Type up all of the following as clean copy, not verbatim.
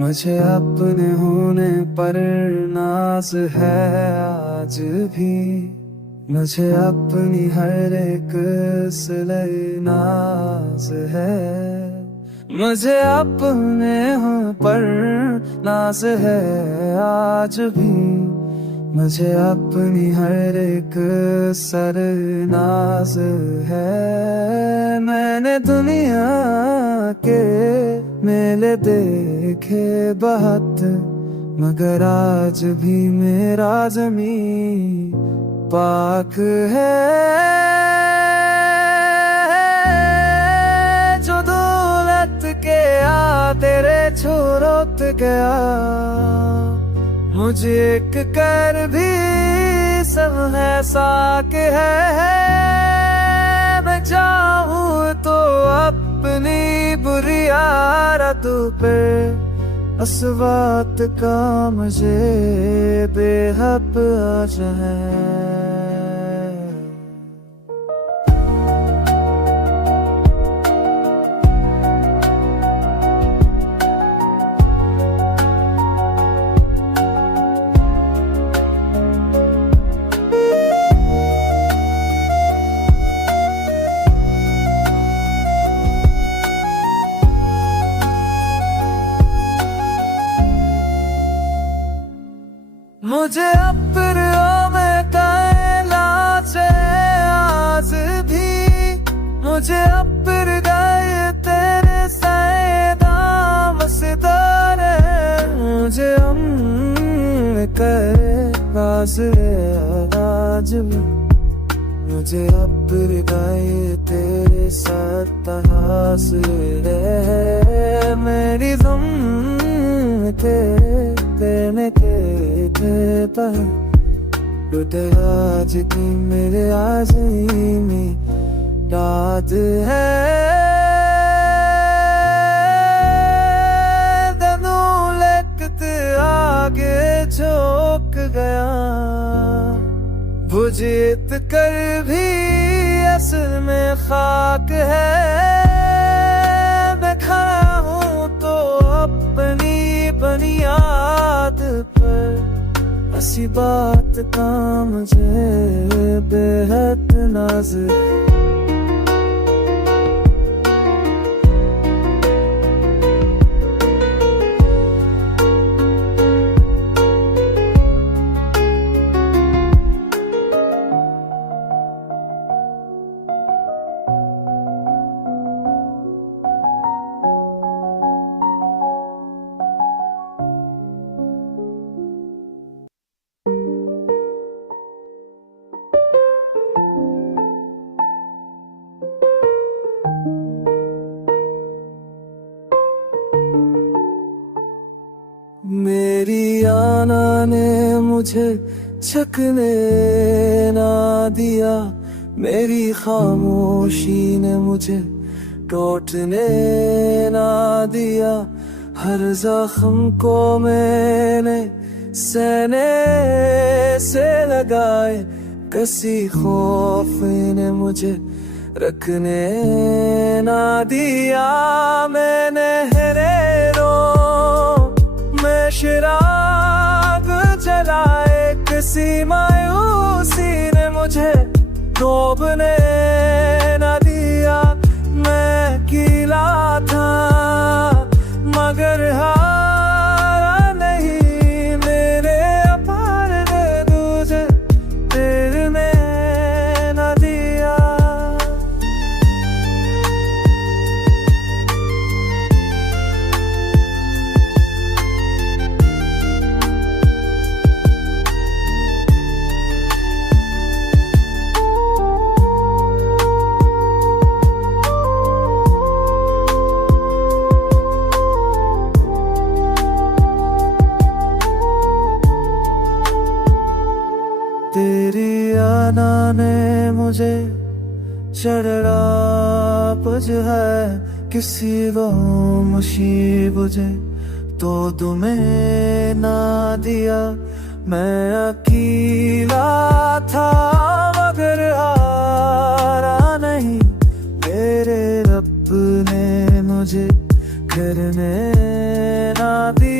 मुझे अपने होने पर नाज है आज भी। मुझे अपनी हर एक सिले नाज है। मुझे अपने होने पर नाज है आज भी। मुझे अपनी हर एक सर नाज है। मैंने दुनिया के मेले देखे बहुत, मगर आज भी मेरा ज़मीं पाक है। जो दौलत के आ तेरे छोड़त गया, मुझे एक कर भी सब है साक है। मैं चाहूँ तो अपनी बुरी आदतों पे इस बात का मुझे बेहद आज है। मुझे अपने में कैलाश आज भी। मुझे अपने गए तेरे सैदाम सितारे। मुझे कैलाश आज भी। मुझे अपने गए तेरे सतास है। मेरी दम तेरे पर टूटे आज की मेरे आज़मी में याद है। तनु लकत आगे झोंक गया, बुझित कर भी असल में खाक है। मैं खड़ा हूँ तो अपनी बुनियाद पर, ऐसी बात का मुझे बेहद नाज। मेरी आना ने मुझे छकने ना दिया, मेरी खामोशी ने मुझे टूटने ना दिया। हर जख्म को मैंने सहने से लगाए, किसी खौफ ने मुझे रखने ना दिया। मैंने हेरेरो में शराब जलाए, किसी मायूसी ने मुझे डूबने ना दिया। मैं कीला था मगर हारा नहीं, मेरे अपार ने तुझे तेरने ना दिया। तेरी आना ने मुझे चढ़ा बुझ है, किसी वो मुसीबत तो तुम्हें ना दिया। मैं अकेला था मगर हारा नहीं, मेरे रब ने मुझे करने ना दिया।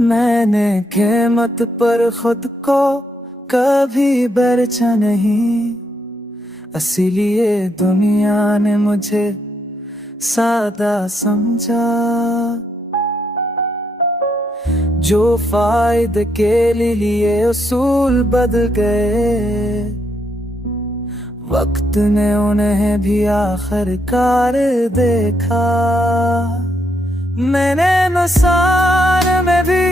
मैंने कीमत पर खुद को कभी बेचा नहीं, इसीलिए दुनिया ने मुझे सादा समझा। जो फायदे के लिए उसूल बदल गए, वक्त ने उन्हें भी आखिरकार देखा। मैंने नुकसान में भी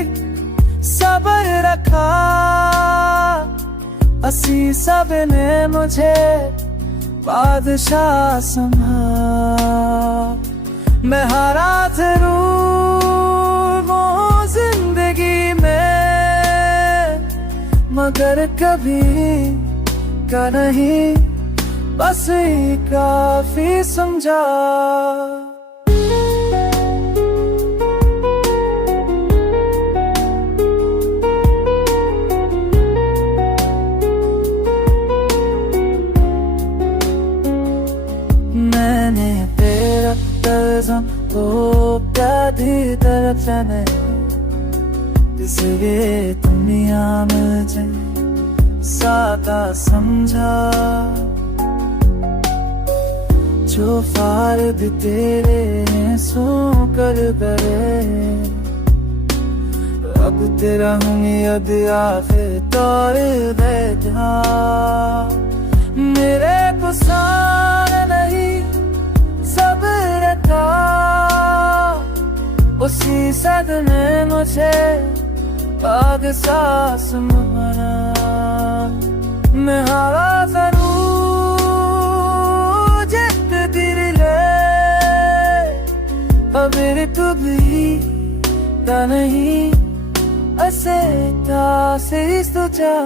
सब्र रखा, असी सब ने मुझे बादशाह समझा। मैं हारा जरूर वो जिंदगी में, मगर कभी का नहीं, बस ही काफी समझा। मैंने तेरा तज़म को प्यादी तरफ नहीं, इसलिए दुनिया मुझे सादा समझा। जो फारद तेरे हैं सो कर गए, अब तेरा हूँ यद आखिर तौर दे जा। मेरे को सारा नहीं सब्र था, उसी सदने मुझे बादशाह समझा। मैं हारा जरूर जित दिल ले, अबीर कभी का नहीं, असे तासीस तुझा।